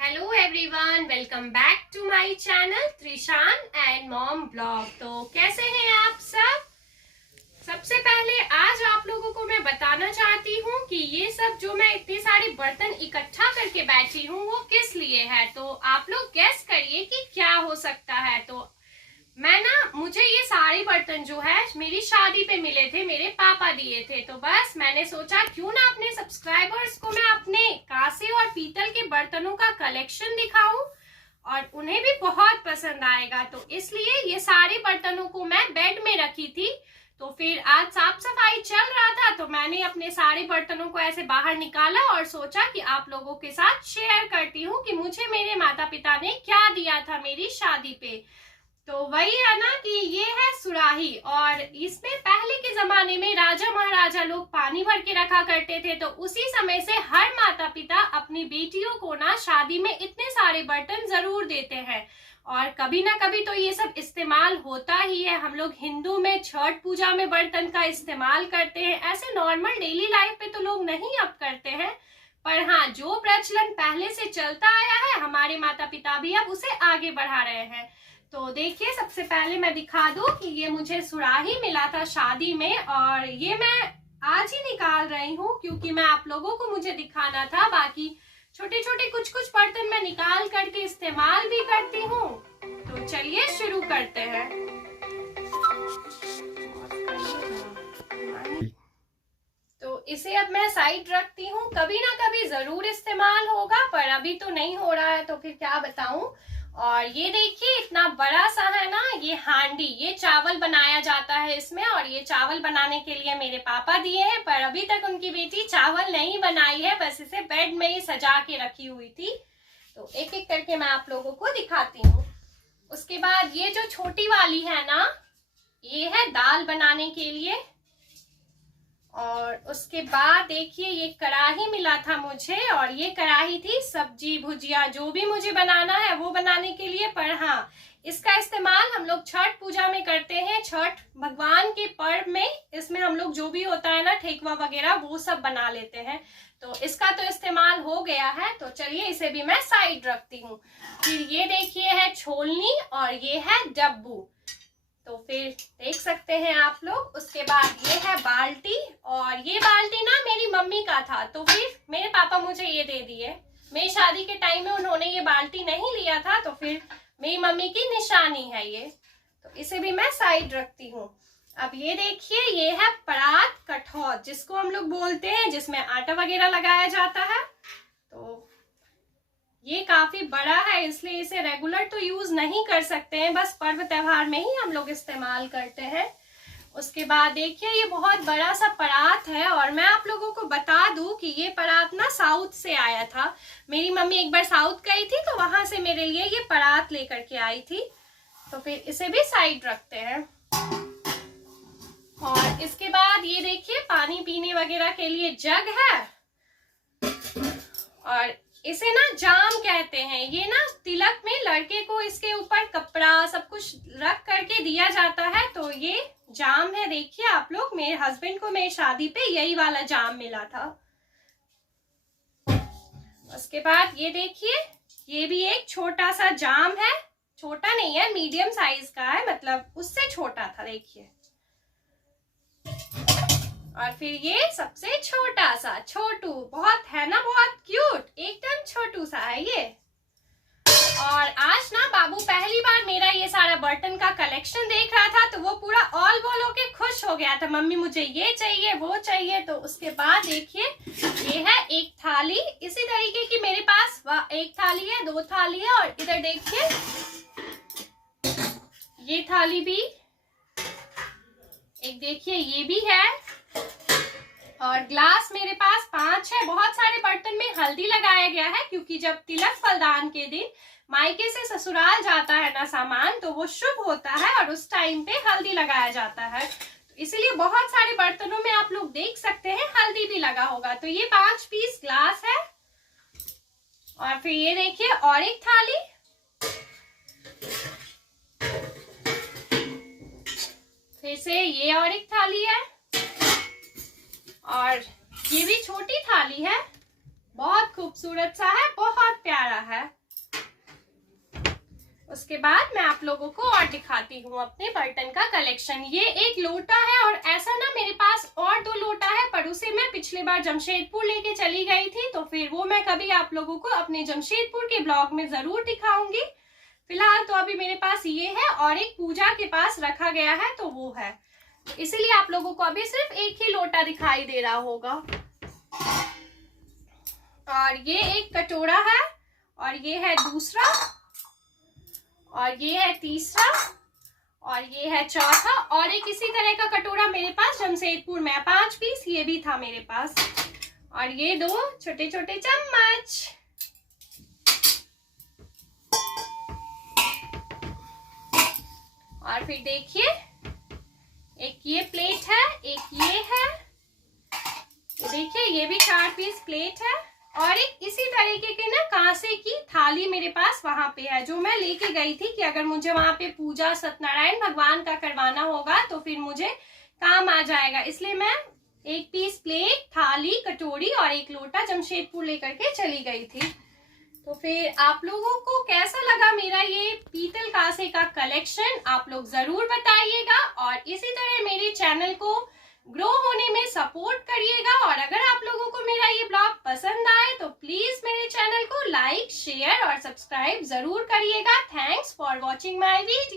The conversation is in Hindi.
Hello everyone, welcome back to my channel Trishan and mom blog. तो कैसे हैं आप सब? सबसे पहले आज आप लोगों को मैं बताना चाहती हूँ कि ये सब जो मैं इतने सारे बर्तन इकट्ठा करके बैठी हूँ वो किस लिए है। तो आप लोग गेस करिए कि क्या हो सकता है। तो मुझे ये सारे बर्तन जो है मेरी शादी पे मिले थे, मेरे पापा दिए थे। तो बस मैंने सोचा क्यों ना अपने सब्सक्राइबर्स को मैं अपने कांसे और पीतल के बर्तनों का कलेक्शन दिखाऊं और उन्हें भी बहुत पसंद आएगा। तो इसलिए ये सारे बर्तनों को मैं बेड में रखी थी। तो फिर आज साफ सफाई चल रहा था तो मैंने अपने सारे बर्तनों को ऐसे बाहर निकाला और सोचा कि आप लोगों के साथ शेयर करती हूँ कि मुझे मेरे माता पिता ने क्या दिया था मेरी शादी पे। तो वही है ना कि ये है सुराही, और इसमें पहले के जमाने में राजा महाराजा लोग पानी भर के रखा करते थे। तो उसी समय से हर माता पिता अपनी बेटियों को ना शादी में इतने सारे बर्तन जरूर देते हैं और कभी ना कभी तो ये सब इस्तेमाल होता ही है। हम लोग हिंदू में छठ पूजा में बर्तन का इस्तेमाल करते हैं, ऐसे नॉर्मल डेली लाइफ पे तो लोग नहीं अब करते हैं। पर हाँ, जो प्रचलन पहले से चलता आया है हमारे माता पिता भी अब उसे आगे बढ़ा रहे हैं। तो देखिए, सबसे पहले मैं दिखा दूं कि ये मुझे सुराही मिला था शादी में और ये मैं आज ही निकाल रही हूँ क्योंकि मैं आप लोगों को मुझे दिखाना था। बाकी छोटे छोटे कुछ कुछ बर्तन मैं निकाल करके इस्तेमाल भी करती हूँ। तो चलिए शुरू करते हैं। तो इसे अब मैं साइड रखती हूँ, कभी ना कभी जरूर इस्तेमाल होगा पर अभी तो नहीं हो रहा है तो फिर क्या बताऊं। और ये देखिए इतना बड़ा सा है ना ये हांडी, ये चावल बनाया जाता है इसमें, और ये चावल बनाने के लिए मेरे पापा दिए हैं पर अभी तक उनकी बेटी चावल नहीं बनाई है, बस इसे बेड में ही सजा के रखी हुई थी। तो एक एक करके मैं आप लोगों को दिखाती हूँ। उसके बाद ये जो छोटी वाली है ना, ये है दाल बनाने के लिए। और उसके बाद देखिए ये कढ़ाई मिला था मुझे, और ये कढ़ाई थी सब्जी भुजिया जो भी मुझे बनाना है वो बनाने के लिए। पर हाँ, इसका इस्तेमाल हम लोग छठ पूजा में करते हैं, छठ भगवान के पर्व में इसमें हम लोग जो भी होता है ना ठेकुआ वगैरह वो सब बना लेते हैं। तो इसका तो इस्तेमाल हो गया है, तो चलिए इसे भी मैं साइड रखती हूँ। फिर ये देखिए है छोलनी और ये है डब्बू, तो फिर देख सकते हैं आप लोग। उसके बाद ये है बाल्टी, और ये बाल्टी ना मेरी मम्मी का था तो फिर मेरे पापा मुझे ये दे दिए। मेरी शादी के टाइम में उन्होंने ये बाल्टी नहीं लिया था तो फिर मेरी मम्मी की निशानी है ये, तो इसे भी मैं साइड रखती हूँ। अब ये देखिए ये है परात कठौत जिसको हम लोग बोलते हैं, जिसमें आटा वगैरह लगाया जाता है। तो ये काफी बड़ा है इसलिए इसे रेगुलर तो यूज नहीं कर सकते हैं, बस पर्व त्योहार में ही हम लोग इस्तेमाल करते हैं। उसके बाद देखिए ये बहुत बड़ा सा परात है, और मैं आप लोगों को बता दूं कि ये परात ना साउथ से आया था। मेरी मम्मी एक बार साउथ गई थी तो वहां से मेरे लिए ये परात लेकर के आई थी। तो फिर इसे भी साइड रखते हैं। और इसके बाद ये देखिए पानी पीने वगैरह के लिए जग है, और इसे ना जाम कहते हैं। ये ना तिलक में लड़के को इसके ऊपर कपड़ा सब कुछ रख करके दिया जाता है, तो ये जाम है। देखिए आप लोग, मेरे हस्बैंड को मेरी शादी पे यही वाला जाम मिला था। उसके बाद ये देखिए ये भी एक छोटा सा जाम है, छोटा नहीं है मीडियम साइज का है, मतलब उससे छोटा था देखिए। और फिर ये सबसे छोटा सा छोटू, बहुत है ना, बहुत क्यूट, एकदम छोटू सा है ये। और आज ना बाबू पहली बार मेरा ये सारा बर्तन का कलेक्शन देख रहा था तो वो पूरा ऑल बॉल होके खुश हो गया था, मम्मी मुझे ये चाहिए वो चाहिए। तो उसके बाद देखिए ये है एक थाली, इसी तरीके की मेरे पास एक थाली है, दो थाली है, और इधर देखिए ये थाली भी एक, देखिए ये भी है। और ग्लास मेरे पास 5 है। बहुत सारे बर्तन में हल्दी लगाया गया है क्योंकि जब तिलक फलदान के दिन मायके से ससुराल जाता है ना सामान, तो वो शुभ होता है और उस टाइम पे हल्दी लगाया जाता है। तो इसीलिए बहुत सारे बर्तनों में आप लोग देख सकते हैं हल्दी भी लगा होगा। तो ये 5 पीस ग्लास है। और फिर ये देखिए और एक थाली, फिर से ये और एक थाली है, और ये भी छोटी थाली है। बहुत खूबसूरत सा है, बहुत प्यारा है। उसके बाद मैं आप लोगों को और दिखाती हूँ अपने बर्तन का कलेक्शन। ये एक लोटा है और ऐसा ना मेरे पास और 2 लोटा है, पर उसे मैं पिछली बार जमशेदपुर लेके चली गई थी, तो फिर वो मैं कभी आप लोगों को अपने जमशेदपुर के ब्लॉग में जरूर दिखाऊंगी। फिलहाल तो अभी मेरे पास ये है और एक पूजा के पास रखा गया है तो वो है, इसलिए आप लोगों को अभी सिर्फ एक ही लोटा दिखाई दे रहा होगा। और ये एक कटोरा है और ये है दूसरा और ये है तीसरा और ये है चौथा और एक इसी तरह का कटोरा मेरे पास जमशेदपुर में 5 पीस ये भी था मेरे पास। और ये 2 छोटे छोटे चम्मच। और फिर देखिए एक ये प्लेट है, एक ये है, देखिए ये भी 4 पीस प्लेट है और एक इसी तरीके के ना कांसे की थाली मेरे पास वहां पे है, जो मैं लेके गई थी कि अगर मुझे वहां पे पूजा सत्यनारायण भगवान का करवाना होगा तो फिर मुझे काम आ जाएगा, इसलिए मैं 1 पीस प्लेट, थाली, कटोरी और एक लोटा जमशेदपुर लेकर के चली गई थी। तो फिर आप लोगों को कैसा लगा मेरा ये पीतल कांसे का कलेक्शन, आप लोग जरूर बताइएगा और इसी तरह मेरे चैनल को ग्रो होने में सपोर्ट करिएगा। और अगर आप लोगों को मेरा ये ब्लॉग पसंद आए तो प्लीज मेरे चैनल को लाइक, शेयर और सब्सक्राइब जरूर करिएगा। Thanks for watching my video.